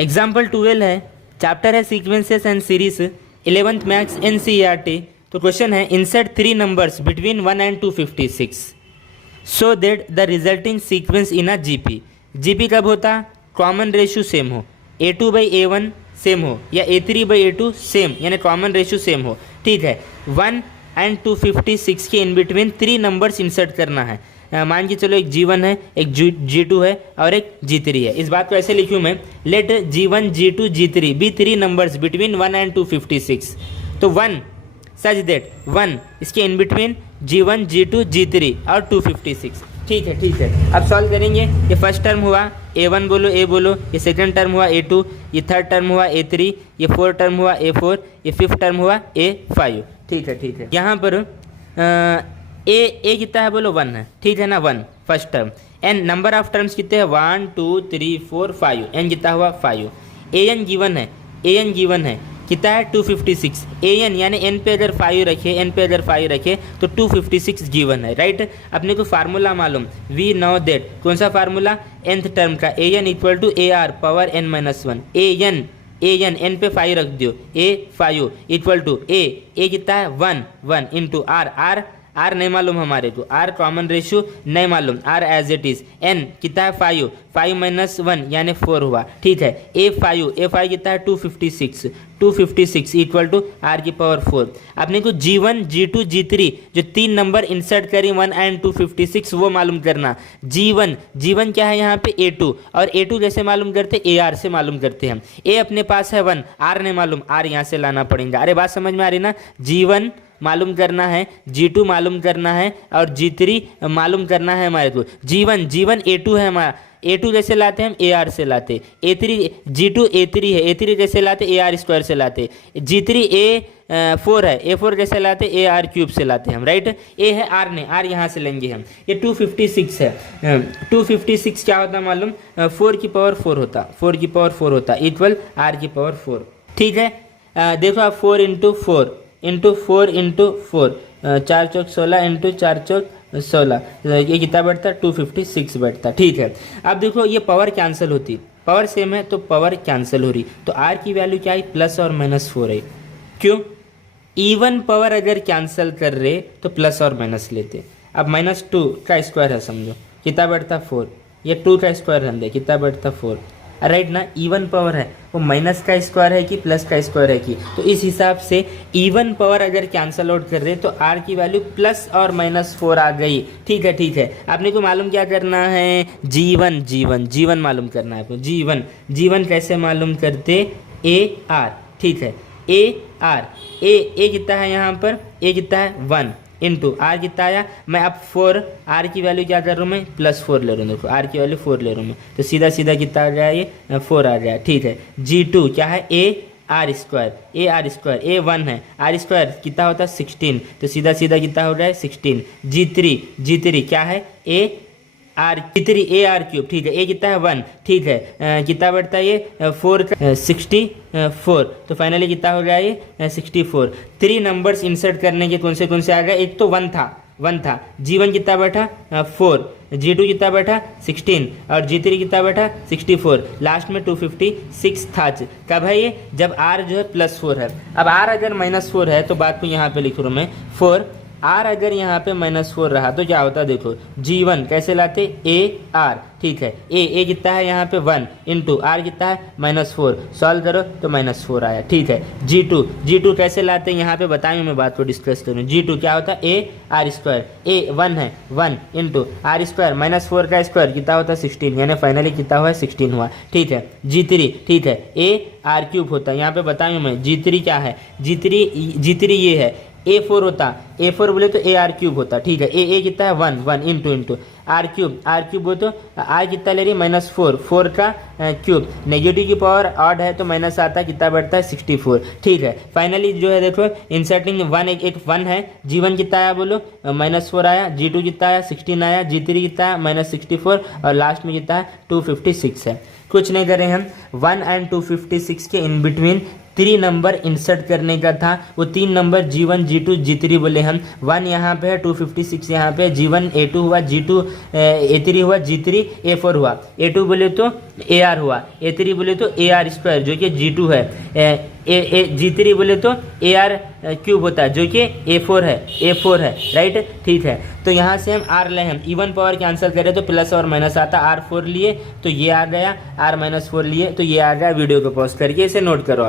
Example 12 है, chapter है sequences and series, 11th maths NCERT। तो क्वेश्चन है insert 3 numbers between 1 and 256 so that the resulting sequence in a GP। GP कब होता? Common ratio same हो, A2/A1 same हो या A3/A2 सेम, यानी कॉमन रेशियो सेम हो। ठीक है, 1 and 256 के इन बिटवीन 3 नंबर्स इंसर्ट करना है। मान के चलो एक G1 है, एक G2 है और एक G3 है। इस बात को ऐसे लिखूँ मैं, let G1 G2 G3 be 3 numbers between 1 and 256। तो 1 सच दैट 1 इसके in between G1 G2 G3 और 256। ठीक है, ठीक है। अब सॉल्व करेंगे। ये फर्स्ट टर्म हुआ A1 बोलो, A बोलो, ये सेकंड टर्म हुआ A2, ये थर्ड टर्म हुआ A3, ये फोर्थ टर्म हुआ A4, ये फिफ्थ टर्म हुआ A5। ठीक है, ठीक है। यहाँ पर ए कितना है बोलो? 1 है, ठीक है ना, 1 first term. N number of terms कितने हैं? 1 2 3 4 5। एन कितना हुआ? 5। एन गिवन है, एन गिवन है कितना है? 256। एन यानी एन पे अगर 5 रखे, एन पे अगर 5 रखे तो 256 गिवन है, राइट। अपने को फार्मूला मालूम, वी नो दैट, कौन सा फार्मूला? nth टर्म का, n equal to AR power n-1। N n पे 5 रख दियो, A5 इक्वल टू ए कितना है? 1 इंटू आर आर नहीं मालूम हमारे को, आर कॉमन रेशियो नहीं मालूम, r as it is. N कितना है? 5 माइनस 1 यानी 4 हुआ। ठीक है, A5 कितना है? 256 इक्वल टू आर की पावर 4। अपने को G1 G2 G3 जो 3 नंबर इंसर्ट करी 1 and 256 वो मालूम करना। G1 क्या है यहाँ पे? A2, और A2 जैसे मालूम करते AR से मालूम करते हैं। A अपने पास है 1, R नहीं मालूम, R यहाँ से लाना पड़ेगा। अरे बात समझ में आ रही ना? G1 मालूम करना है, G2 मालूम करना है और G3 मालूम करना है हमारे को। G1 A2 है हमारा, A2 जैसे लाते हैं हम AR से लाते, G2 A3 है, A3 जैसे लाते AR स्क्वायर से लाते, G3 A4 है, A4 जैसे लाते AR क्यूब से लाते हम, राइट। A है, R नहीं, R यहाँ से लेंगे हम। ये 256 है, 256 क्या होता मालूम? 4 की पावर 4 होता, 4 की पावर 4 होता इक्वल R की पावर 4। ठीक है, देखो आप 4 इंटू 4 इंटू 4 4 चौक 16 इंटू 4 चौक 16, ये कितना बैठता? 256 बैठता। ठीक है, अब देखो ये पावर कैंसिल होती, पावर सेम है तो पावर कैंसिल हो रही, तो आर की वैल्यू क्या है? प्लस और -4 है। क्यों? इवन पावर अगर कैंसिल कर रहे तो प्लस और माइनस लेते। अब -2 का स्क्वायर है समझो, कितना बैठता? 4। ये 2 का स्क्वायर है, कितना बैठता? 4, राइट ना। इवन पावर है, वो माइनस का स्क्वायर है कि प्लस का स्क्वायर है कि, तो इस हिसाब से इवन पावर अगर कैंसल आउट कर रहे तो आर की वैल्यू प्लस और -4 आ गई। ठीक है, ठीक है। आपने को मालूम क्या करना है? G1 मालूम करना है आपको। G1 कैसे मालूम करते? AR। ठीक है, AR ए कितना है यहाँ पर? ए कितना है? 1 इंटू आर कितना आया? मैं अब 4, आर की वैल्यू क्या कर रहा हूँ मैं? +4 ले रहा हूँ। देखो आर की वैल्यू 4 ले रहा हूँ मैं, तो सीधा कितना आ जाए? ये 4 आ जाए। ठीक है, G2 क्या है? AR स्क्वायर, A1 है, R स्क्वायर कितना होता है? 16, तो सीधा कितना हो जाए? 16। G3 क्या है? G3 AR cube. ठीक है, ए कितना है? 1। ठीक है, कितना बढ़ता है ये? 4 का 64, तो फाइनली कितना हो गया ये? 64। 3 नंबर्स इंसर्ट करने के कौन से आ गए? एक तो 1 था। G1 कितना बैठा? 4। G2 कितना बैठा? 16, और G3 कितना बैठा? 64। लास्ट में 256 था। कब है ये? जब R जो है +4 है। अब R अगर -4 है तो बात को यहाँ पे लिख रहा हूँ मैं 4। R अगर यहाँ पे -4 रहा तो क्या होता? देखो G1 कैसे लाते? AR। ठीक है, ए कितना है यहाँ पे? 1 इंटू आर कितना है? -4। सॉल्व करो तो -4 आया। ठीक है, G2 कैसे लाते हैं यहाँ पे बताएंगे, मैं बात को डिस्कस करूँ। G2 क्या होता है? AR स्क्वायर, A1 है, 1 इंटू आर स्क्वायर -4 का स्क्वायर कितना होता है? 16, यानी फाइनली कितना हुआ? 16 हुआ। ठीक है, G3 ठीक है AR क्यूब होता है, यहाँ पे बताएंगे मैं। G3 क्या है? G3 ये है, A4 होता, A4 बोले तो AR क्यूब होता। ठीक है, ए कितना है? 1 इंटू आर क्यूब हो तो आर कितना ले रही? -4 का क्यूब, नेगेटिव की पावर ऑड है तो माइनस आता, कितना बढ़ता है? 64। ठीक है, फाइनली जो है देखो इंसर्टिंग 1, एक 1 है। G1 कितना आया बोलो? -4 आया। G2 कितना आया? 16 आया। G3 कितना है? -64, और लास्ट में कितना है? 256 है। कुछ नहीं करें हम, 1 and 256 के इन बिटवीन 3 नंबर इंसर्ट करने का था। वो 3 नंबर G1 G2 G3 बोले हम। 1 यहाँ पे है, 256 यहाँ पे, G1 A2 हुआ, G2 A3 हुआ, G3 A4 हुआ। A2 बोले तो AR हुआ, A3 बोले तो AR स्क्वायर जो कि G2 है, G3 बोले तो AR क्यूब होता है जो कि A4 है, राइट। ठीक है, तो यहाँ से हम R ले, हम इवन पावर कैंसिल करें तो प्लस और माइनस आता, R4 लिए तो ये आ गया, R-4 लिए तो ये आ गया। वीडियो को पॉज करके इसे नोट करो।